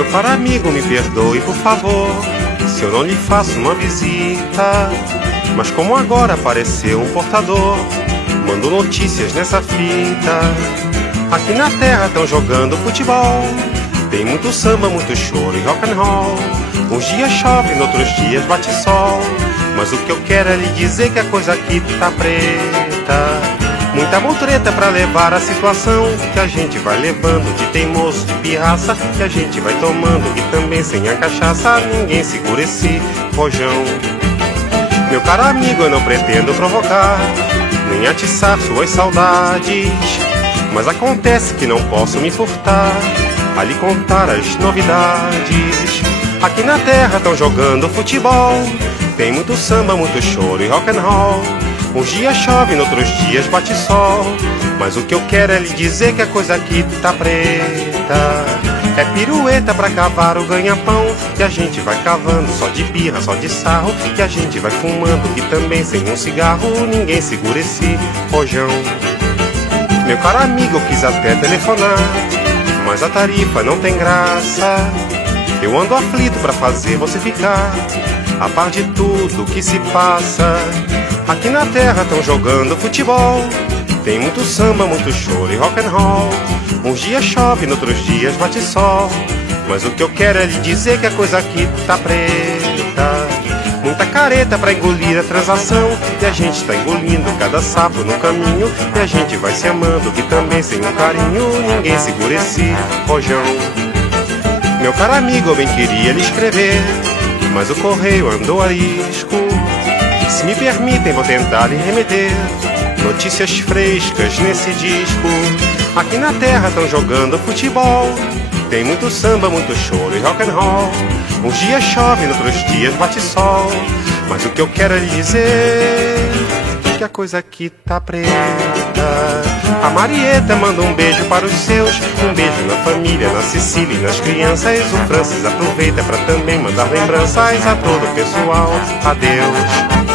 Meu caro amigo, me perdoe, por favor, se eu não lhe faço uma visita. Mas como agora apareceu um portador, mando notícias nessa fita. Aqui na terra tão jogando futebol, tem muito samba, muito choro e rock and roll. Uns dias chove, noutros dias bate sol, mas o que eu quero é lhe dizer que a coisa aqui tá preta. Muita mutreta pra levar a situação, que a gente vai levando de teimoso, de pirraça, que a gente vai tomando e também sem a cachaça ninguém segura esse rojão. Meu caro amigo, eu não pretendo provocar, nem atiçar suas saudades, mas acontece que não posso me furtar a lhe contar as novidades. Aqui na terra tão jogando futebol, tem muito samba, muito choro e rock and roll. Uns dias chove, noutros dias bate sol, mas o que eu quero é lhe dizer que a coisa aqui tá preta. É pirueta pra cavar o ganha-pão, que a gente vai cavando só de birra, só de sarro, que a gente vai fumando e também sem um cigarro ninguém segura esse rojão. Meu caro amigo, eu quis até telefonar, mas a tarifa não tem graça. Eu ando aflito pra fazer você ficar a par de tudo que se passa. Aqui na terra tão jogando futebol, tem muito samba, muito choro e rock and roll. Uns dias chove, noutros dias bate sol, mas o que eu quero é lhe dizer que a coisa aqui tá preta. Muita careta pra engolir a transação, e a gente tá engolindo cada sapo no caminho, e a gente vai se amando que também sem um carinho ninguém segura esse rojão. Meu caro amigo, eu bem queria lhe escrever, mas o correio andou arisco. Se me permitem, vou tentar lhe remeter notícias frescas nesse disco. Aqui na terra tão jogando futebol, tem muito samba, muito choro e rock and roll. Uns dias chove, noutros dias bate sol, mas o que eu quero é lhe dizer que a coisa aqui tá preta. A Marieta manda um beijo para os seus, um beijo na família, na Cecília e nas crianças. O Francis aproveita para também mandar lembranças a todo o pessoal. Adeus.